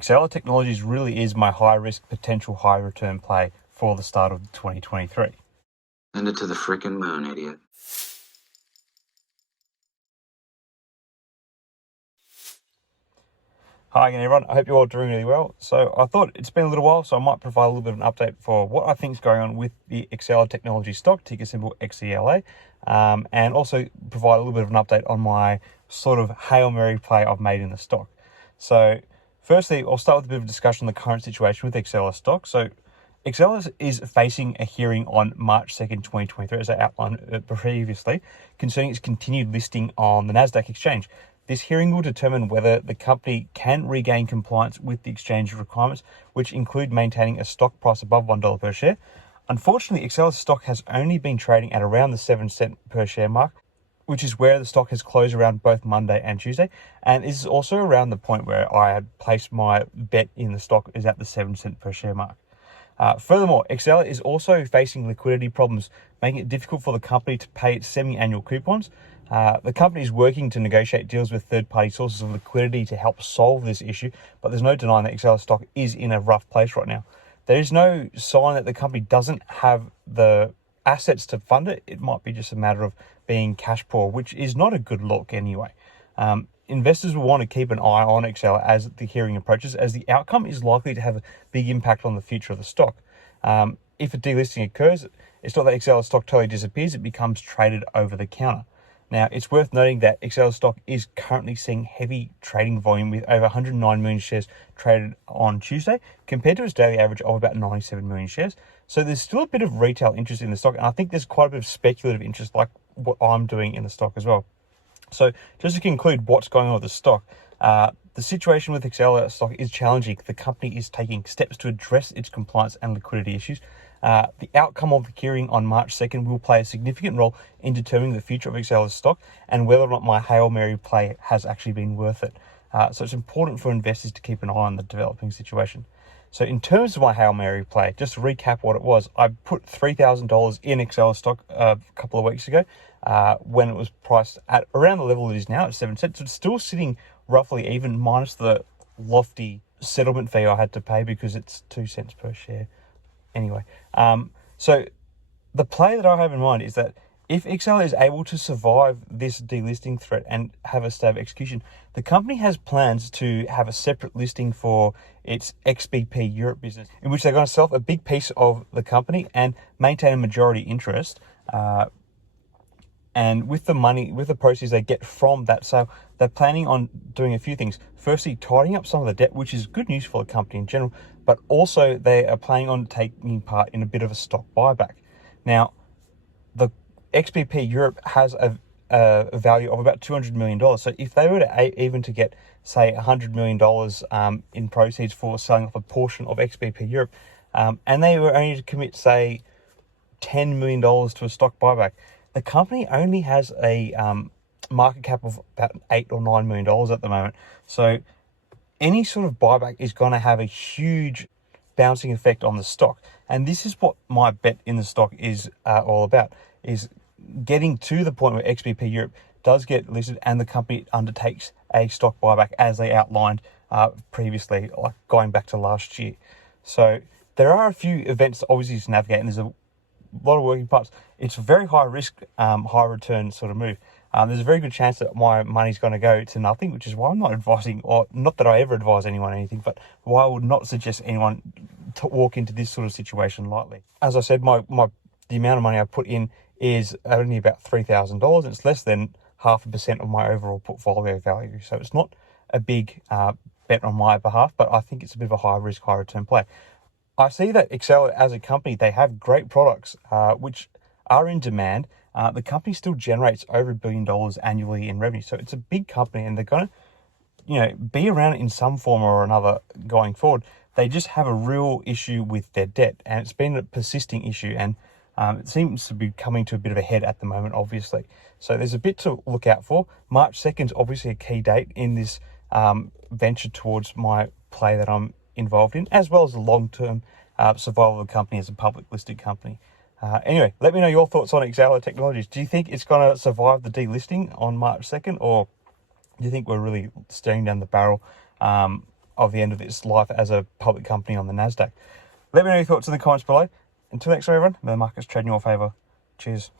XELA Technologies really is my high-risk, potential high-return play for the start of 2023. Send it to the frickin' moon, idiot. Hi again, everyone. I hope you're all doing really well. So I thought it's been a little while, so I might provide a little bit of an update for what I think is going on with the XELA Technology stock, ticker symbol XELA, and also provide a little bit of an update on my sort of Hail Mary play I've made in the stock. So firstly, I'll start with a bit of a discussion on the current situation with XELA stock. So Exela is facing a hearing on March 2nd, 2023, as I outlined previously, concerning its continued listing on the Nasdaq exchange. This hearing will determine whether the company can regain compliance with the exchange requirements, which include maintaining a stock price above $1 per share. Unfortunately, Exela's stock has only been trading at around the 7-cent per share mark, which is where the stock has closed around both Monday and Tuesday. And this is also around the point where I had placed my bet in the stock is at the 7-cent per share mark. Furthermore, Exela is also facing liquidity problems, making it difficult for the company to pay its semi-annual coupons. The company is working to negotiate deals with third-party sources of liquidity to help solve this issue, but there's no denying that Exela stock is in a rough place right now. There is no sign that the company doesn't have the assets to fund it. It might be just a matter of being cash poor, which is not a good look anyway. Investors will want to keep an eye on Exela as the hearing approaches, as the outcome is likely to have a big impact on the future of the stock. If a delisting occurs, it's not that Exela stock totally disappears, it becomes traded over the counter. Now, it's worth noting that Exela stock is currently seeing heavy trading volume with over 109 million shares traded on Tuesday, compared to its daily average of about 97 million shares. So there's still a bit of retail interest in the stock, and I think there's quite a bit of speculative interest like what I'm doing in the stock as well. So just to conclude what's going on with the stock, the situation with Exela stock is challenging. The company is taking steps to address its compliance and liquidity issues. The outcome of the hearing on March 2nd will play a significant role in determining the future of Exela's stock and whether or not my Hail Mary play has actually been worth it. So it's important for investors to keep an eye on the developing situation. So in terms of my Hail Mary play, just to recap what it was, I put $3,000 in Exela stock a couple of weeks ago when it was priced at around the level it is now at 7 cents. So it's still sitting roughly even, minus the lofty settlement fee I had to pay because it's 2 cents per share. Anyway, so the play that I have in mind is that if Exela is able to survive this delisting threat and have a stay of execution, the company has plans to have a separate listing for its XBP Europe business, in which they're going to sell a big piece of the company and maintain a majority interest. And with the money, with the proceeds they get from that sale, they're planning on doing a few things. Firstly, tidying up some of the debt, which is good news for the company in general, but also they are planning on taking part in a bit of a stock buyback. Now, the XBP Europe has a value of about $200 million. So if they were to even to get, say, $100 million in proceeds for selling off a portion of XBP Europe, and they were only to commit, say, $10 million to a stock buyback, the company only has a market cap of about $8 or $9 million at the moment. So any sort of buyback is going to have a huge bouncing effect on the stock. And this is what my bet in the stock is all about, is getting to the point where XBP Europe does get listed and the company undertakes a stock buyback as they outlined previously, like going back to last year. So there are a few events obviously to navigate, and there's a lot of working parts. It's a very high risk, high return sort of move. There's a very good chance that my money's going to go to nothing, which is why I'm not advising, or not that I ever advise anyone anything, but why I would not suggest anyone to walk into this sort of situation lightly. As I said, the amount of money I put in is only about $3,000. It's less than 0.5% of my overall portfolio value. So it's not a big bet on my behalf, but I think it's a bit of a high risk, high return play. I see that Exela as a company, they have great products which are in demand. The company still generates over $1 billion annually in revenue. So it's a big company and they're going to, be around in some form or another going forward. They just have a real issue with their debt, and it's been a persisting issue, and it seems to be coming to a bit of a head at the moment, obviously. So there's a bit to look out for. March 2nd is obviously a key date in this venture towards my play that I'm involved in, as well as the long-term survival of the company as a public listed company. Anyway, let me know your thoughts on Exela Technologies. Do you think it's going to survive the delisting on March 2nd, or do you think we're really staring down the barrel of the end of its life as a public company on the Nasdaq. Let me know your thoughts in the comments below. Until next time, everyone, may the markets trade in your favour. Cheers.